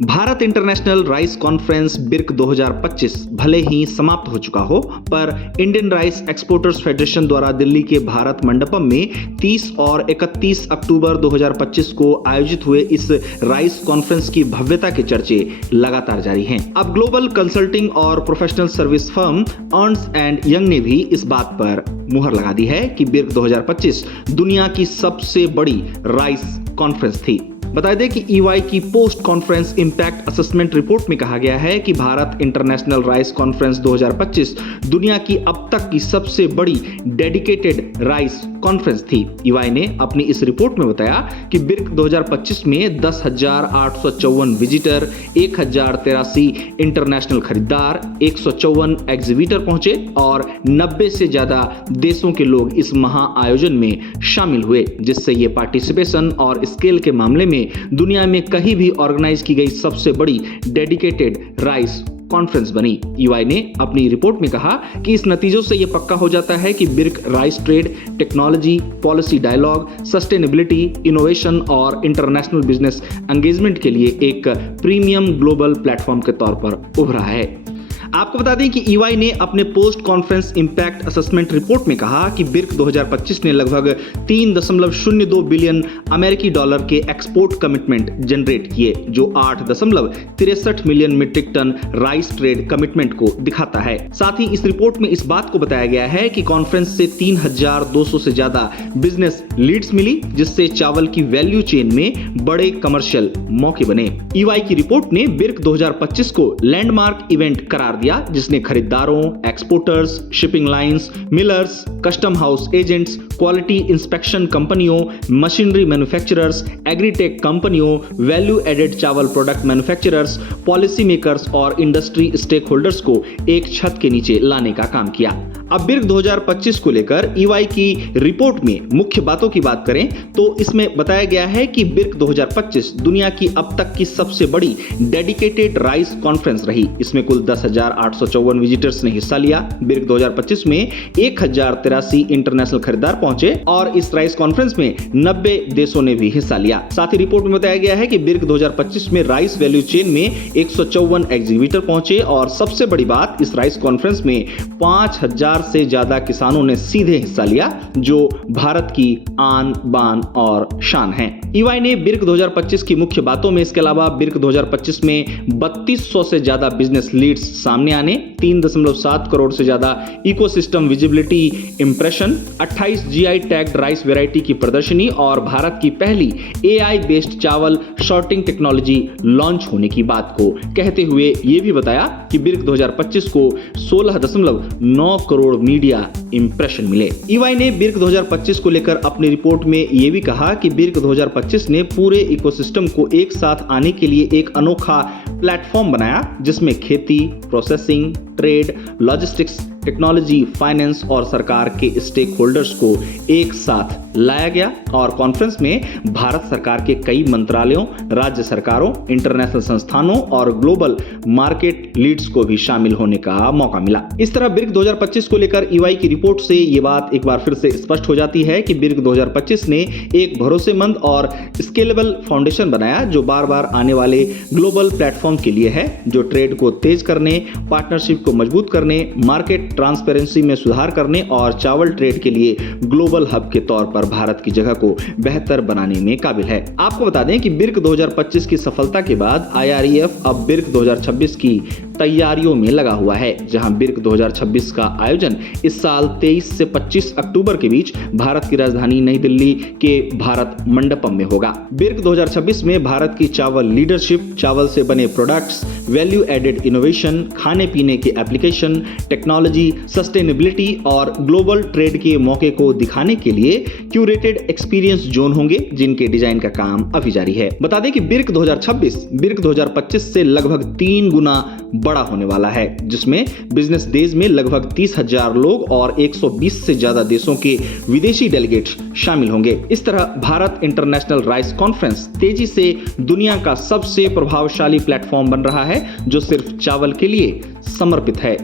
Bharat international rice conference Virk 2025 भले ही समाप्त हो चुका हो, पर इंडियन राइस एक्सपोर्टर्स फेडरेशन द्वारा दिल्ली के भारत मंडपम में 30 और 31 अक्टूबर 2025 को आयोजित हुए इस राइस कॉन्फ्रेंस की भव्यता के चर्चे लगातार जारी हैं। अब ग्लोबल कंसल्टिंग और professional service firm Ernst and young ने भी इस बात पर मुहर लगा दी है कि बिर्क 2025 दुनिया की सबसे बड़ी राइस कॉन्फ्रेंस थी। बता दें कि EY की post conference impact assessment report में कहा गया है कि भारत इंटरनेशनल राइस कॉन्फ्रेंस 2025 दुनिया की अब तक की सबसे बड़ी डेडिकेटेड राइस कॉन्फ्रेंस थी। EY ने अपनी इस रिपोर्ट में बताया कि बिर्क 2025 में 10,854 विजिटर, 1,083 इंटरनेशनल खरीदार, 154 एग्जीबिटर पहुंचे और 90 से ज्यादा देशों के लोग इस महा आयोजन में शामिल हुए, जिससे ये पार्टिसिपेशन और स्केल के मामले में दुनिया में कहीं भी ऑर्गेनाइज की गई सबसे बड़ी डेडिकेटेड राइस कॉन्फ्रेंस बनी। EY ने अपनी रिपोर्ट में कहा कि इस नतीजों से यह पक्का हो जाता है कि बिर्क rice trade, technology, policy dialogue, sustainability, innovation और इंटरनेशनल बिजनेस एंगेजमेंट के लिए एक प्रीमियम ग्लोबल प्लेटफॉर्म के तौर पर उभरा है। आपको बता दें कि EY ने अपने post conference impact assessment report में कहा कि बिर्क 2025 ने लगभग 3.02 बिलियन अमेरिकी डॉलर के एक्सपोर्ट कमिटमेंट जनरेट किए, जो 8.63 million metric ton rice trade commitment को दिखाता है। साथ ही इस रिपोर्ट में इस बात को बताया गया है कि कॉन्फ्रेंस से 3,200 से ज्यादा बिजनेस लीड्स मिली, जिससे चावल की वैल्यू चेन में बड़े कमर्शियल मौके बने। EY की रिपोर्ट ने बिर्क 2025 को लैंडमार्क इवेंट करार दिया, जिसने खरीदारों, exporters, shipping lines, millers, custom house agents, quality inspection कंपनियों, मशीनरी मैन्युफैक्चरर्स, एग्रीटेक कंपनियों, वैल्यू एडेड चावल प्रोडक्ट मैन्युफैक्चरर्स, पॉलिसी मेकर्स और इंडस्ट्री स्टेक होल्डर्स को एक छत के नीचे लाने का काम किया। अब बिर्क 2025 को लेकर EY की रिपोर्ट में मुख्य बातों की बात करें तो इसमें बताया गया है कि बिर्क 2025 दुनिया की अब तक की सबसे बड़ी डेडिकेटेड राइस कॉन्फ्रेंस रही। इसमें कुल 10,854 विजिटर्स ने हिस्सा लिया। बिर्क 2025 में 1,083 इंटरनेशनल खरीदार पहुंचे और इस राइस कॉन्फ्रेंस में 90 देशों ने भी हिस्सा लिया। साथ ही रिपोर्ट में बताया गया है कि बिर्क 2025 में राइस वैल्यू चेन में 154 एग्जीबिटर पहुंचे और सबसे बड़ी बात, इस राइस कॉन्फ्रेंस में 5,000 से ज्यादा किसानों ने सीधे हिस्सा लिया, जो भारत की आन बान और शान है। EY ने बिर्क 2025 की मुख्य बातों में इसके अलावा बिर्क 2025 में 3200 से ज्यादा बिजनेस लीड्स सामने आने, 3.7 करोड़ से ज्यादा ecosystem visibility impression, 28 GI tagged rice variety की प्रदर्शनी और भारत की पहली AI बेस्ड चावल शॉर्टिंग टेक्नोलॉजी लॉन्च होने की बात को कहते हुए यह भी बताया कि बिर्क 2025 को 16.9 करोड़ मीडिया इंप्रेशन मिले। EY ने बिर्क 2025 को लेकर अपनी रिपोर्ट में यह भी कहा कि बिर्क 2025 ने पूरे इकोसिस्टम को एक साथ आने के लिए एक अनोखा प्लेटफॉर्म बनाया, जिसमें खेती, processing, trade, logistics, technology, finance और सरकार के स्टेक होल्डर्स को एक साथ लाया गया और कॉन्फ्रेंस में भारत सरकार के कई मंत्रालयों, राज्य सरकारों, इंटरनेशनल संस्थानों और ग्लोबल मार्केट लीड्स को भी शामिल होने का मौका मिला। इस तरह बिर्क 2025 को लेकर EY की रिपोर्ट से ये बात एक बार फिर से स्पष्ट हो जाती है कि बिर्क 2025 ने एक भरोसेमंद और स्केलेबल फाउंडेशन बनाया, जो बार बार आने वाले ग्लोबल प्लेटफॉर्म के लिए है, जो ट्रेड को तेज करने, पार्टनरशिप को मजबूत करने, मार्केट ट्रांसपेरेंसी में सुधार करने और चावल ट्रेड के लिए ग्लोबल हब के तौर पर भारत की जगह को बेहतर बनाने में काबिल है। आपको बता दें कि बिर्क 2025 की सफलता के बाद IREF अब बिर्क 2026 की तैयारियों में लगा हुआ है, जहां बिर्क 2026 का आयोजन इस साल 23 से 25 अक्टूबर के बीच भारत की राजधानी नई दिल्ली के भारत मंडपम में होगा। बिर्क 2026 में भारत की चावल लीडरशिप, चावल से बने प्रोडक्ट्स, वैल्यू एडेड इनोवेशन, खाने पीने के एप्लीकेशन, टेक्नोलॉजी, सस्टेनेबिलिटी और ग्लोबल ट्रेड के मौके को दिखाने के लिए क्यूरेटेड एक्सपीरियंस जोन होंगे, जिनके डिजाइन का काम अभी जारी है। बता दें कि बिर्क 2026 बिर्क 2025 से लगभग 3 गुना बड़ा होने वाला है, जिसमें बिजनेस डेज में लगभग 30,000 लोग और 120 से ज्यादा देशों के विदेशी डेलीगेट्स शामिल होंगे। इस तरह भारत इंटरनेशनल राइस कॉन्फ्रेंस तेजी से दुनिया का सबसे प्रभावशाली प्लेटफॉर्म बन रहा है, जो सिर्फ चावल के लिए समर्पित है।